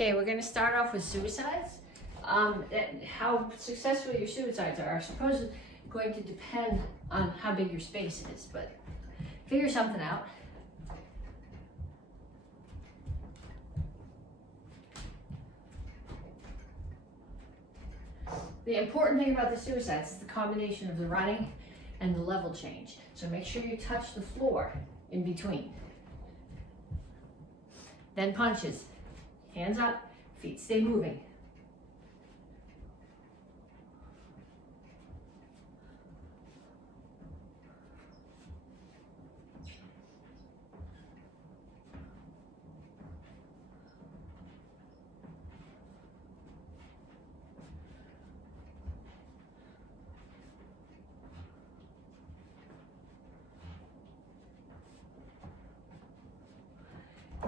Okay, we're going to start off with suicides. How successful your suicides are, I suppose, is going to depend on how big your space is, but figure something out. The important thing about the suicides is the combination of the running and the level change. So make sure you touch the floor in between. Then punches. Hands up, feet stay moving.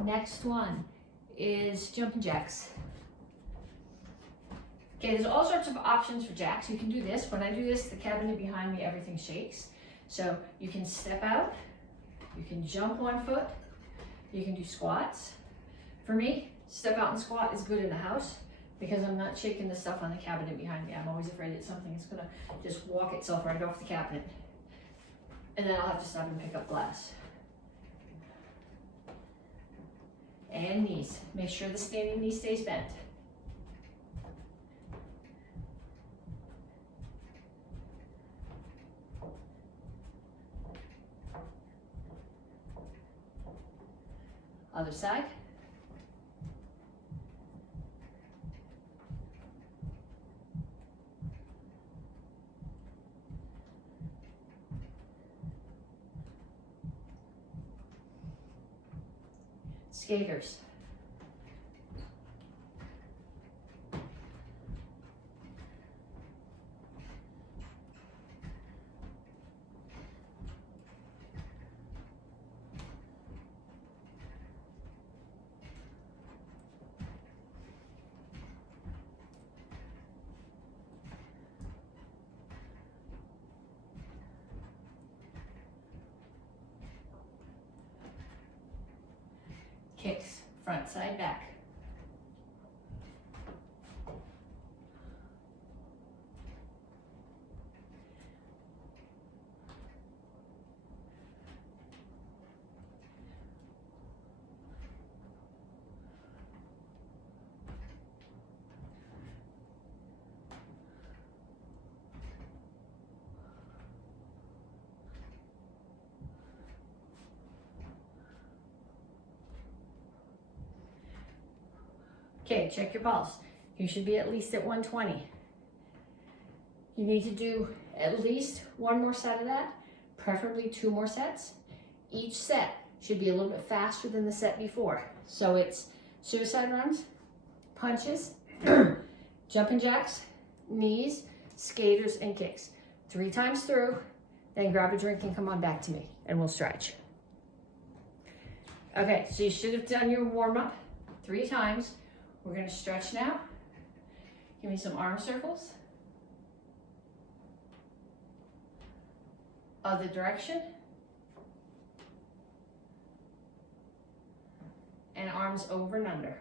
Next one is jumping jacks. Okay, there's all sorts of options for jacks. You can do this. When I do this, the cabinet behind me, everything shakes. So you can step out, you can jump 1 foot, you can do squats. For me, step out and squat is good in the house because I'm not shaking the stuff on the cabinet behind me. I'm always afraid that something is gonna just walk itself right off the cabinet. And then I'll have to stop and pick up glass. And knees. Make sure the standing knee stays bent. Other side. Skaters. Kicks, front, side, back. Okay, check your pulse. You should be at least at 120. You need to do at least 1 more set of that, preferably 2 more sets. Each set should be a little bit faster than the set before. So it's suicide runs, punches, jumping jacks, knees, skaters, and kicks. 3 times through, then grab a drink and come on back to me, and we'll stretch. Okay, so you should have done your warm-up 3 times. We're going to stretch now. Give me some arm circles. Other direction. And arms over and under.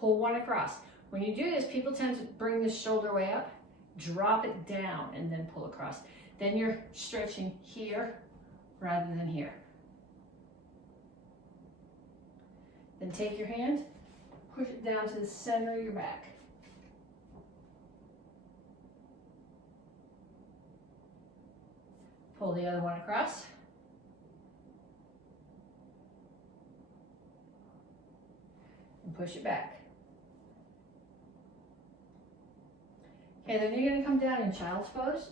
Pull 1 across. When you do this, people tend to bring the shoulder way up, drop it down, and then pull across. Then you're stretching here rather than here. Then take your hand, push it down to the center of your back. Pull the other one across. And push it back. Okay, then you're going to come down in child's pose,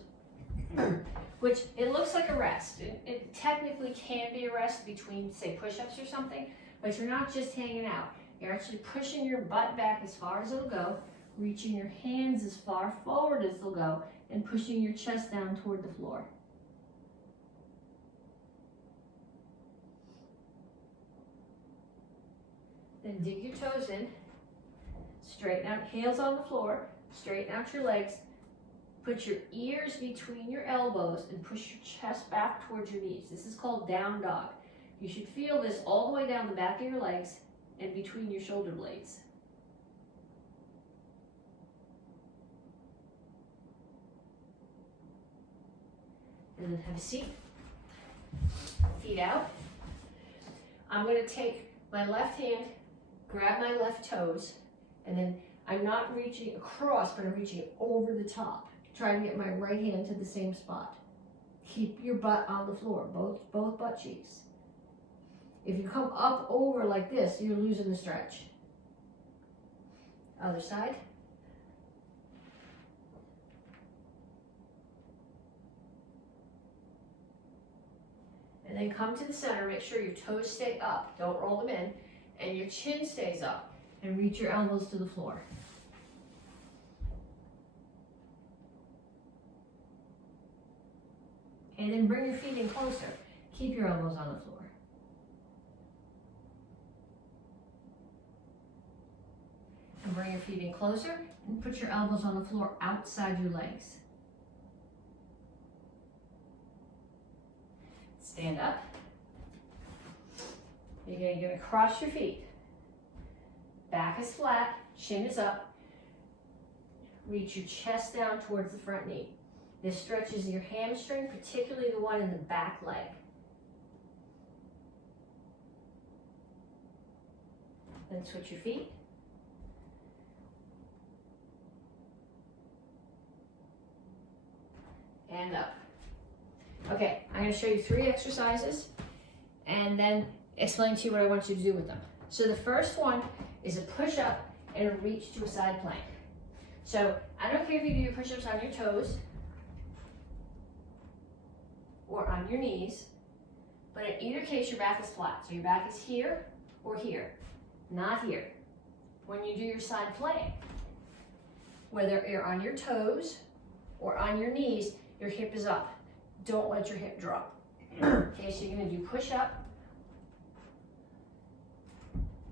which it looks like a rest. It technically can be a rest between, say, push-ups or something. But you're not just hanging out. You're actually pushing your butt back as far as it'll go, reaching your hands as far forward as they'll go, and pushing your chest down toward the floor. Then dig your toes in, straighten out, heels on the floor, straighten out your legs, put your ears between your elbows and push your chest back towards your knees. This is called down dog. You should feel this all the way down the back of your legs and between your shoulder blades. And then have a seat. Feet out. I'm going to take my left hand, grab my left toes, and then I'm not reaching across, but I'm reaching over the top. Trying to get my right hand to the same spot. Keep your butt on the floor, both butt cheeks. If you come up over like this, you're losing the stretch. Other side. And then come to the center, make sure your toes stay up, don't roll them in, and your chin stays up, and reach your elbows to the floor. And then bring your feet in closer. Keep your elbows on the floor. And bring your feet in closer and put your elbows on the floor outside your legs. Stand up. You're going to cross your feet. Back is flat, chin is up. Reach your chest down towards the front knee. This stretches your hamstring, particularly the one in the back leg. Then switch your feet. And up. Okay, I'm going to show you 3 exercises and then explain to you what I want you to do with them. So the first one is a push-up and a reach to a side plank. So I don't care if you do your push-ups on your toes or on your knees, but in either case your back is flat. So your back is here or here, not here. When you do your side plank, whether you're on your toes or on your knees, your hip is up. Don't let your hip drop. Okay, so you're going to do push-up.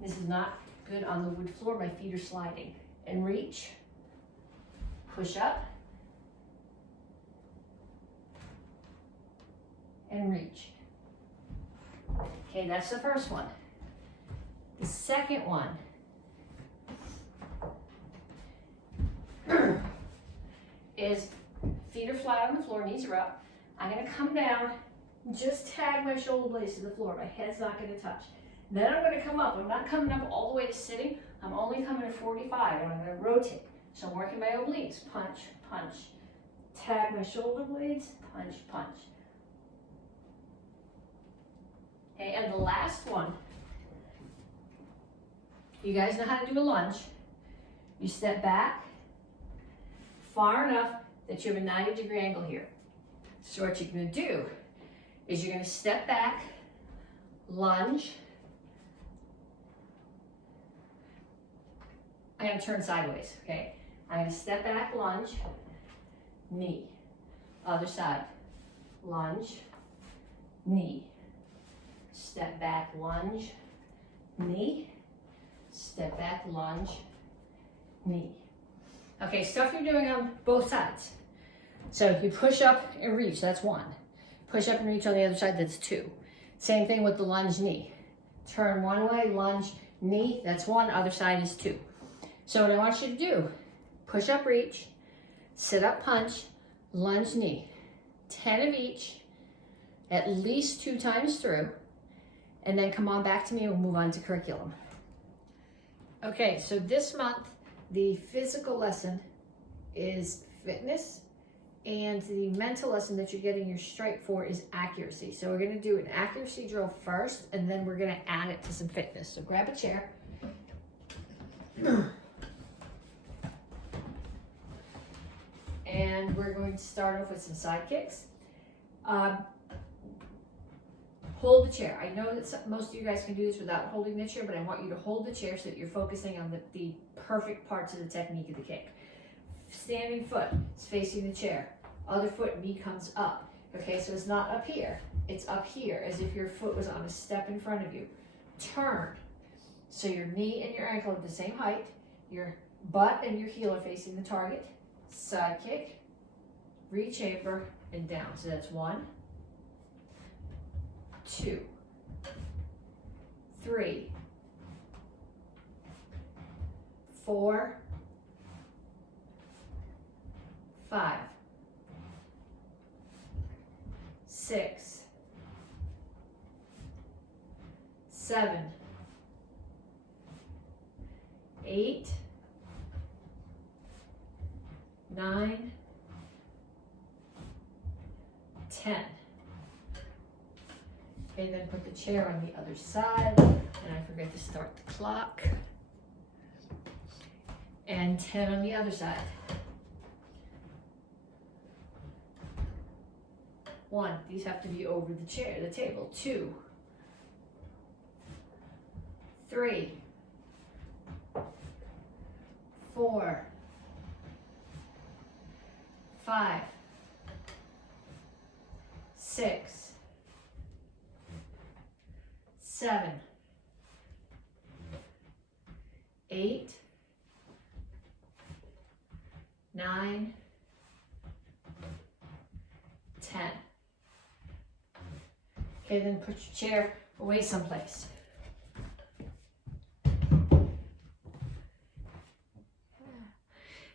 This is not good on the wood floor. My feet are sliding. And reach. Push up. And reach. Okay, that's the first one. The second one is feet are flat on the floor, knees are up. I'm going to come down, just tag my shoulder blades to the floor. My head's not going to touch. Then I'm going to come up. I'm not coming up all the way to sitting. I'm only coming to 45, and I'm going to rotate. So I'm working my obliques. Punch, punch. Tag my shoulder blades. Punch, punch. Okay, and the last one, you guys know how to do a lunge. You step back far enough that you have a 90-degree angle here. So what you're going to do is you're going to step back, lunge. I'm going to turn sideways, okay? I'm going to step back, lunge, knee. Other side, lunge, knee. Step back, lunge, knee. Step back, lunge, knee. Okay, stuff you're doing on both sides. So you push up and reach, that's 1. Push up and reach on the other side, that's 2. Same thing with the lunge knee. Turn one way, lunge, knee, that's 1, other side is 2. So what I want you to do, push up, reach, sit up, punch, lunge, knee. 10 of each, at least 2 times through, and then come on back to me and we'll move on to curriculum. Okay, so this month, the physical lesson is fitness, and the mental lesson that you're getting your stripe for is accuracy. So we're gonna do an accuracy drill first, and then we're gonna add it to some fitness. So grab a chair. And we're going to start off with some side kicks. Hold the chair. I know that most of you guys can do this without holding the chair, but I want you to hold the chair so that you're focusing on the perfect parts of the technique of the kick. Standing foot is facing the chair. Other foot, knee comes up. Okay, so it's not up here. It's up here, as if your foot was on a step in front of you. Turn. So your knee and your ankle are the same height. Your butt and your heel are facing the target. Side kick, rechamber, and down. So that's 1, 2, 3, 4, 5, 6, 7, 8, 9, 10. Okay, then put the chair on the other side, and I forget to start the clock. And 10 on the other side. 1, these have to be over the chair, the table. 2, 3, 4, 5, 6, 7, 8, 9, 10. Okay, then put your chair away someplace.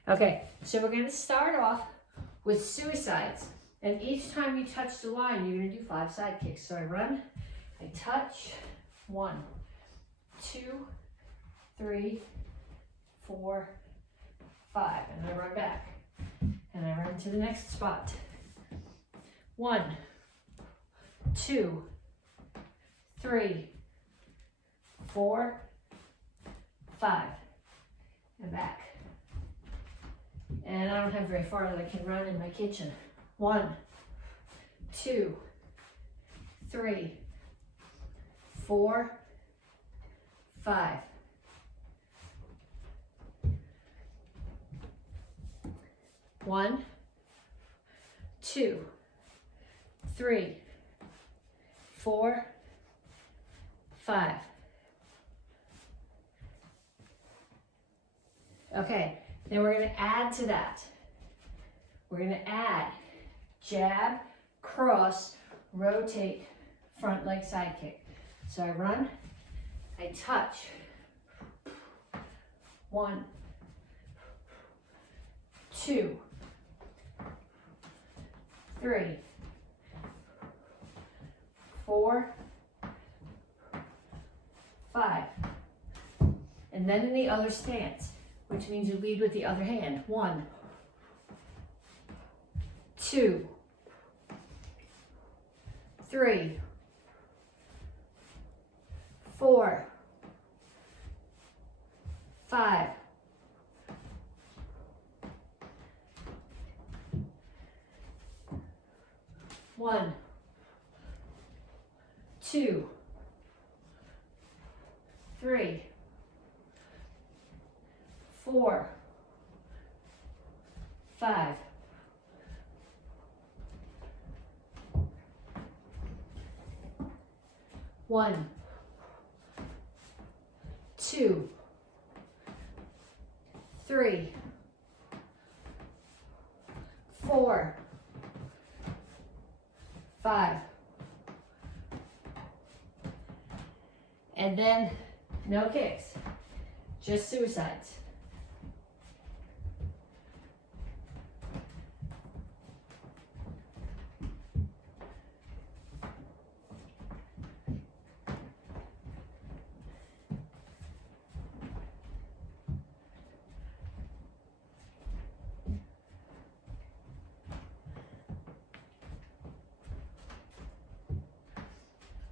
Okay, so we're going to start off with suicides. And each time you touch the line, you're going to do 5 side kicks. So I run, I touch, 1, 2, 3, 4, 5, and I run back. And I run to the next spot. 1, 2, 3, 4, 5, and back. And I don't have very far that I can run in my kitchen. 1, 2, 3, 4, 5. One, 2, 3, 4, 5. Okay, then we're going to add to that. We're going to add jab, cross, rotate, front leg side kick. So I run, I touch. 1, 2, 3, 4, 5. And then in the other stance, which means you lead with the other hand. 1, 2, 3, 4, 5. One, 2, 3, 4, 5. One, 2, 3, 4, 5. And then no kicks, just suicides.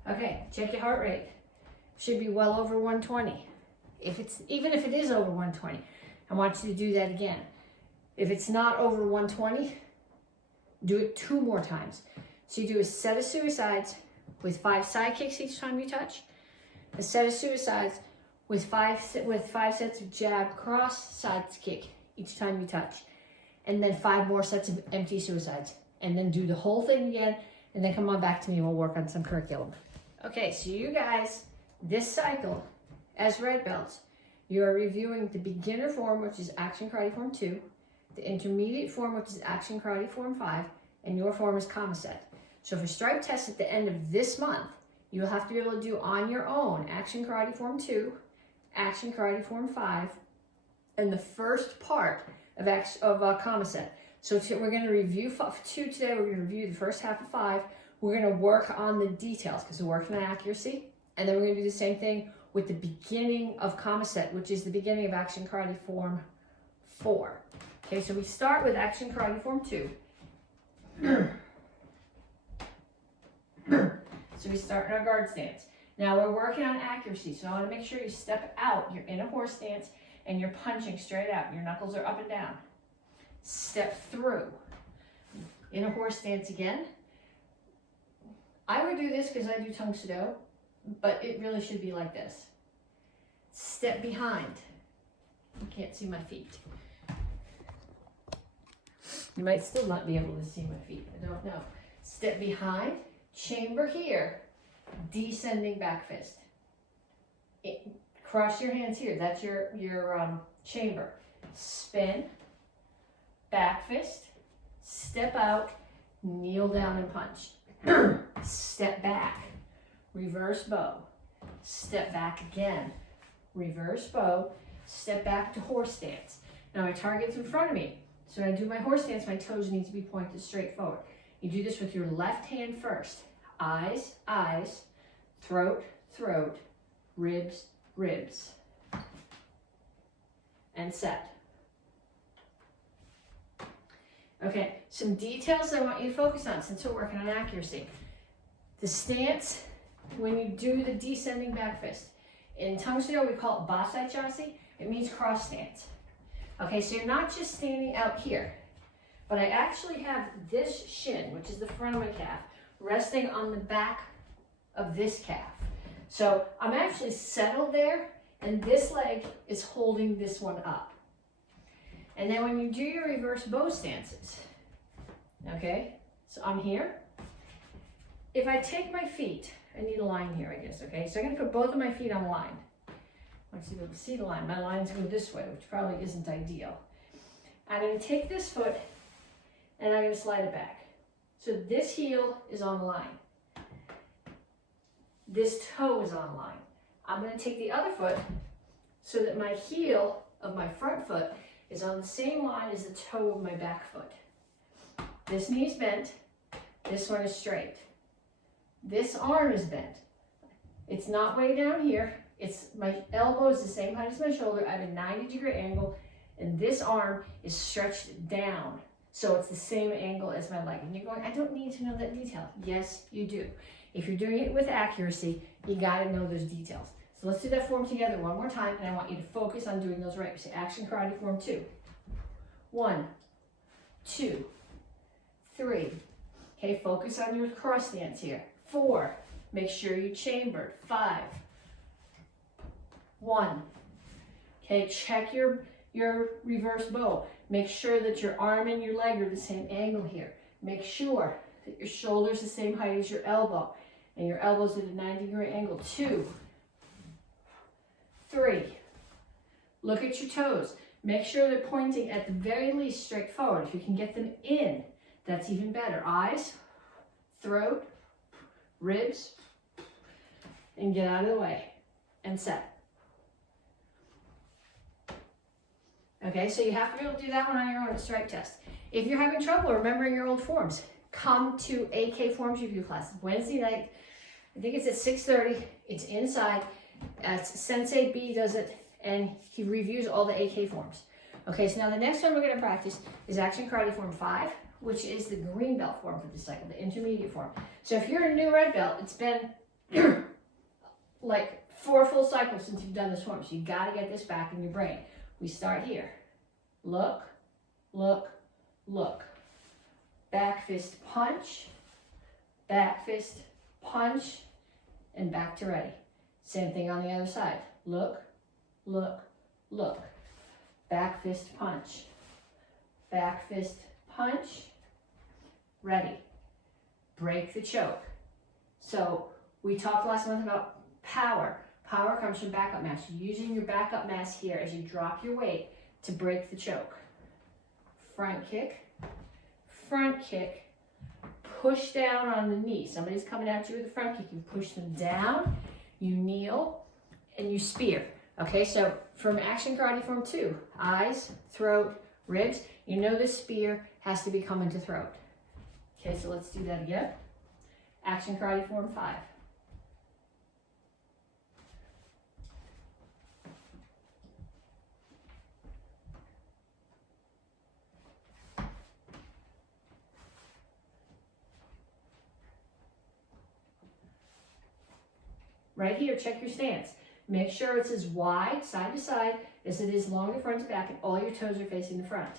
Okay, check your heart rate. Should be well over 120. Even if it is over 120, I want you to do that again. If it's not over 120, do it 2 more times. So you do a set of suicides with 5 side kicks each time you touch, a set of suicides with 5 sets of jab, cross, side kick each time you touch, and then 5 more sets of empty suicides. And then do the whole thing again, and then come on back to me and we'll work on some curriculum. Okay, so you guys, this cycle, as red belts, you are reviewing the beginner form, which is Action Karate Form 2, the intermediate form, which is Action Karate Form 5, and your form is comma set. So for stripe test at the end of this month, You'll have to be able to do on your own Action Karate Form 2, Action Karate Form 5, and the first part of comma set. So we're going to review 2 today. We're going to review the first half of 5. We're going to work on the details because we're working on accuracy. And then we're going to do the same thing with the beginning of comma set, which is the beginning of Action Karate Form 4. Okay, so we start with Action Karate Form 2. So we start in our guard stance. Now we're working on accuracy, so I want to make sure you step out. You're in a horse stance and you're punching straight out. Your knuckles are up and down. Step through. In a horse stance again. I would do this because I do tongue sudo, but it really should be like this. Step behind. You can't see my feet. You might still not be able to see my feet. I don't know. Step behind. Chamber here, descending back fist. Cross your hands here. That's your chamber. Spin, back fist, step out, kneel down and punch. Step back, reverse bow. Step back again, reverse bow. Step back to horse stance. Now my target's in front of me. So when I do my horse stance, my toes need to be pointed straight forward. You do this with your left hand first. Eyes, eyes, throat, throat, ribs, ribs. And set. Okay, some details I want you to focus on since we're working on accuracy. The stance, when you do the descending back fist. In tongue sudo, we call it basai chasi. It means cross stance. Okay, so you're not just standing out here, but I actually have this shin, which is the front of my calf, resting on the back of this calf. So I'm actually settled there, and this leg is holding this one up. And then when you do your reverse bow stances, okay, so I'm here. If I take my feet, I need a line here, I guess, okay? So I'm gonna put both of my feet on a line. I want you to be able to see the line. My lines go this way, which probably isn't ideal. I'm gonna take this foot, and I'm gonna slide it back. So this heel is on the line. This toe is on the line. I'm going to take the other foot so that my heel of my front foot is on the same line as the toe of my back foot. This knee's bent. This one is straight. This arm is bent. It's not way down here. My elbow is the same height as my shoulder. I have a 90-degree angle, and this arm is stretched down. So it's the same angle as my leg. And you're going, I don't need to know that detail. Yes, you do. If you're doing it with accuracy, you got to know those details. So let's do that form together one more time, and I want you to focus on doing those right. We say Action Karate Form 2. 1, 2, 3. Okay, focus on your cross stance here. 4, make sure you chambered. 5, 1. Okay, check your reverse bow. Make sure that your arm and your leg are the same angle here. Make sure that your shoulder's the same height as your elbow, and your elbow's at a 90-degree angle. 2, 3. Look at your toes. Make sure they're pointing at the very least straight forward. If you can get them in, that's even better. Eyes, throat, ribs, and get out of the way, and set. Okay, so you have to be able to do that one on your own at stripe test. If you're having trouble remembering your old forms, come to AK Forms Review class Wednesday night. I think it's at 6:30. It's inside. Sensei B does it, and he reviews all the AK forms. Okay, so now the next one we're going to practice is Action Karate Form 5, which is the green belt form for this cycle, the intermediate form. So if you're a new red belt, it's been like 4 full cycles since you've done this form, so you got to get this back in your brain. We start here. Look, look, look. Back fist punch, back fist punch, and back to ready. Same thing on the other side. Look, look, look. Back fist punch, back fist punch, ready. Break the choke. So we talked last month about power. Power comes from backup mass. You're using your backup mass here as you drop your weight to break the choke. Front kick, push down on the knee. Somebody's coming at you with a front kick. You push them down, you kneel, and you spear. Okay, so from Action Karate Form 2, eyes, throat, ribs, you know this spear has to be coming to throat. Okay, so let's do that again. Action Karate Form 5. Right here, check your stance. Make sure it's as wide, side to side, as it is long to front to back, and all your toes are facing the front.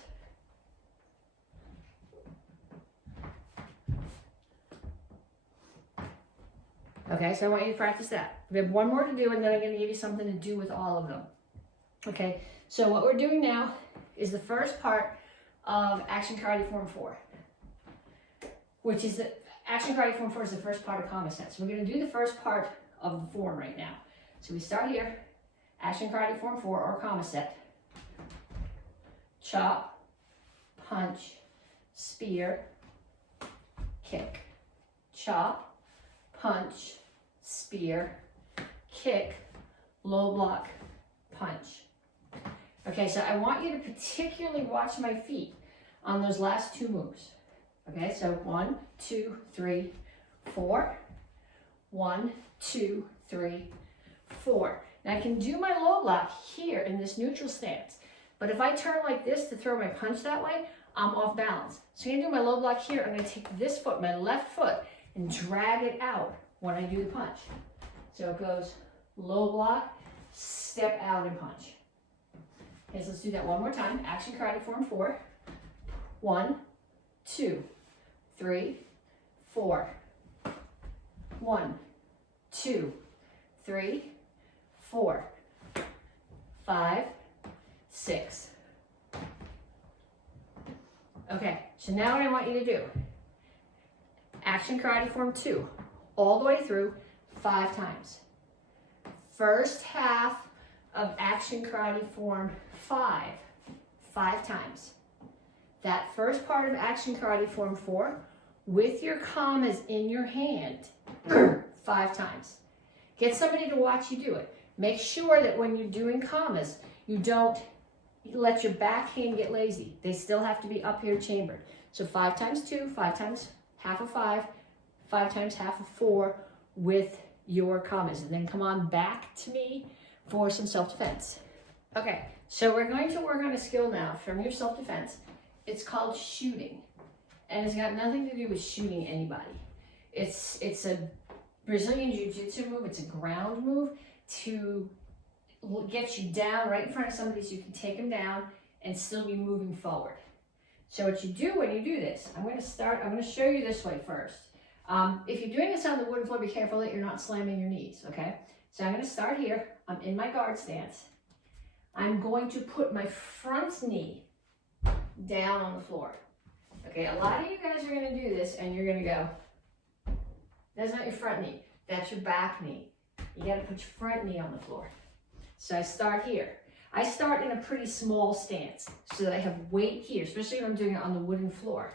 Okay, so I want you to practice that. We have one more to do, and then I'm going to give you something to do with all of them. Okay, so what we're doing now is the first part of Action Karate Form 4, which is the Action Karate Form 4 is the first part of comma set. So we're going to do the first part of the form right now. So we start here, Action Karate Form 4 or comma set. Chop, punch, spear, kick. Chop, punch, spear, kick, low block, punch. Okay, so I want you to particularly watch my feet on those last two moves. Okay, so 1, 2, 3, 4. 1, 2, 3, 4. Now I can do my low block here in this neutral stance, but if I turn like this to throw my punch that way, I'm off balance. So I'm gonna do my low block here. I'm gonna take this foot, my left foot, and drag it out when I do the punch. So it goes low block, step out and punch. Okay, so let's do that one more time. Action Karate Form 4. 1, 2, 3, 4. 1, 2, 3, 4, 5, 6. Okay, so now what I want you to do, Action Karate Form 2, all the way through 5 times. First half of Action Karate Form 5, 5 times. That first part of Action Karate Form 4, with your commas in your hand, 5 times. Get somebody to watch you do it. Make sure that when you're doing commas, you don't let your back hand get lazy. They still have to be up here chambered. So 5 times 2, 5 times half of 5, 5 times half of 4 with your commas. And then come on back to me for some self-defense. Okay, so we're going to work on a skill now from your self-defense. It's called shooting. And it's got nothing to do with shooting anybody. It's a Brazilian Jiu-Jitsu move. It's a ground move to get you down right in front of somebody so you can take them down and still be moving forward. So what you do when you do this, I'm going to show you this way first. If you're doing this on the wooden floor, be careful that you're not slamming your knees, okay? So I'm going to start here. I'm in my guard stance. I'm going to put my front knee down on the floor. Okay, a lot of you guys are going to do this and you're going to go, that's not your front knee, that's your back knee. You got to put your front knee on the floor. So I start here. I start in a pretty small stance so that I have weight here, especially when I'm doing it on the wooden floor.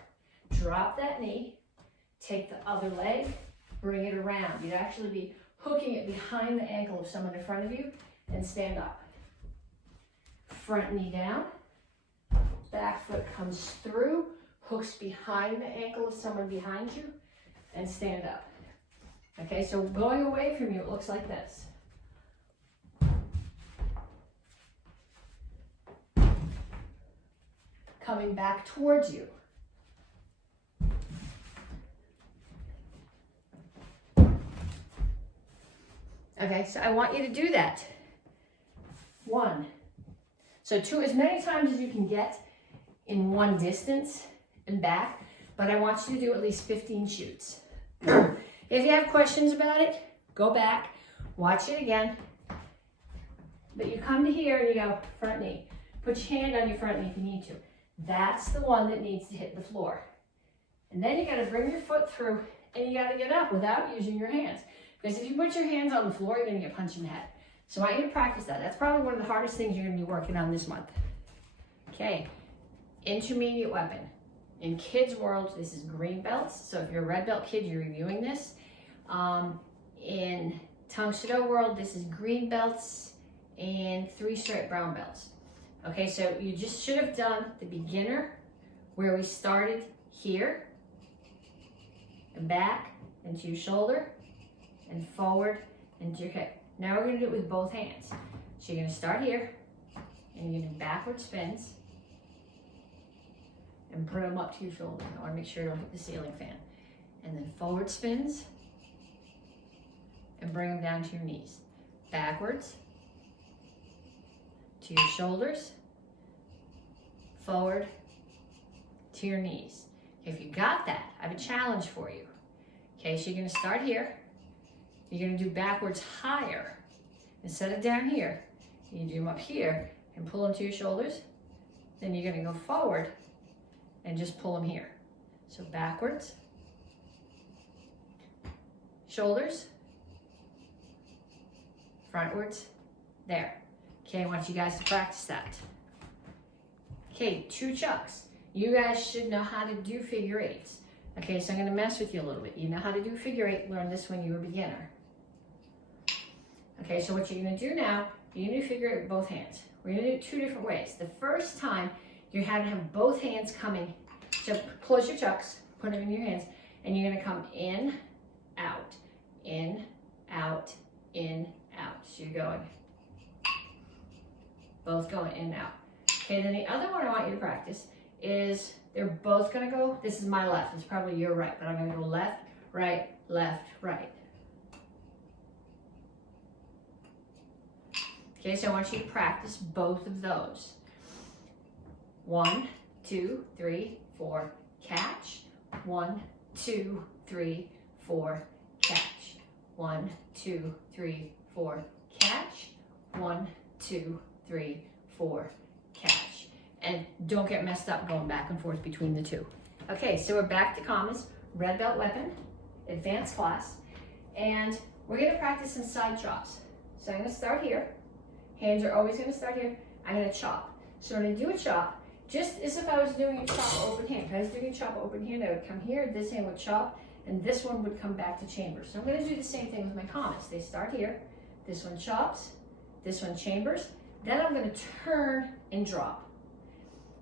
Drop that knee, take the other leg, bring it around. You'd actually be hooking it behind the ankle of someone in front of you and stand up. Front knee down, back foot comes through, hooks behind the ankle of someone behind you, and stand up. Okay, so going away from you, it looks like this. Coming back towards you. Okay, so I want you to do that. 1. So 2, as many times as you can get in one distance and back, but I want you to do at least 15 shoots. If you have questions about it, go back, watch it again. But you come to here and you go, front knee. Put your hand on your front knee if you need to. That's the one that needs to hit the floor. And then you gotta bring your foot through and you gotta get up without using your hands. Because if you put your hands on the floor, you're gonna get punched in the head. So I want you to practice that. That's probably one of the hardest things you're gonna be working on this month. Okay, intermediate weapon. In kids' world, this is green belts. So if you're a red belt kid, you're reviewing this. In Tang-Soo-Do world, this is green belts and 3 straight brown belts. Okay, so you just should have done the beginner where we started here and back into your shoulder and forward into your hip. Now we're gonna do it with both hands. So you're gonna start here and you're gonna do backward spins and bring them up to your shoulder. I wanna make sure you don't hit the ceiling fan. And then forward spins and bring them down to your knees. Backwards to your shoulders, forward to your knees. If you got that, I have a challenge for you. Okay, so you're gonna start here. You're gonna do backwards higher. Instead of down here, you do them up here and pull them to your shoulders. Then you're gonna go forward and just pull them here. So backwards, shoulders, frontwards, there. Okay, I want you guys to practice that. Okay, 2 chucks. You guys should know how to do figure 8s. Okay, so I'm gonna mess with you a little bit. You know how to do figure 8, learn this when you were a beginner. Okay, so what you're gonna do now, you're gonna do figure 8 with both hands. We're gonna do it 2 different ways. The first time, you're gonna have both hands coming. So close your chucks, put them in your hands, and you're gonna come in, out, in, out, in, out. So you're going, both going in and out. Okay, then the other one I want you to practice is they're both gonna go, this is my left, it's probably your right, but I'm gonna go left, right, left, right. Okay, so I want you to practice both of those. 1, 2, 3, 4, catch. 1, 2, 3, 4, catch. 1, 2, 3, 4, catch. 1, 2, 3, 4, catch. And don't get messed up going back and forth between the 2. Okay, so we're back to Kama's red belt weapon, advanced class, and we're gonna practice some side chops. So I'm gonna start here. Hands are always gonna start here. I'm gonna chop. So when I do a chop, just as if I was doing a chop open hand. If I was doing a chop open hand, I would come here, this hand would chop, and this one would come back to chambers. So I'm gonna do the same thing with my Kamas. They start here, this one chops, this one chambers, then I'm gonna turn and drop.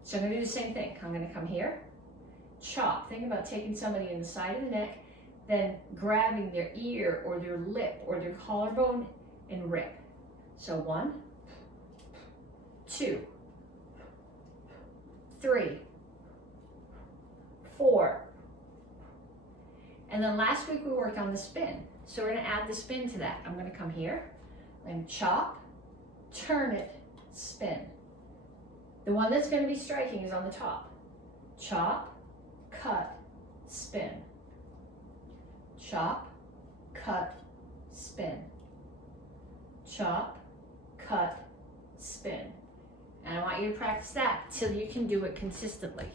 So I'm gonna do the same thing. I'm gonna come here, chop. Think about taking somebody in the side of the neck, then grabbing their ear or their lip or their collarbone and rip. So 1, 2, 3, 4. And then last week we worked on the spin. So we're gonna add the spin to that. I'm gonna come here and chop, turn it, spin. The one that's gonna be striking is on the top. Chop, cut, spin. Chop, cut, spin. Chop, cut, spin. And I want you to practice that till you can do it consistently.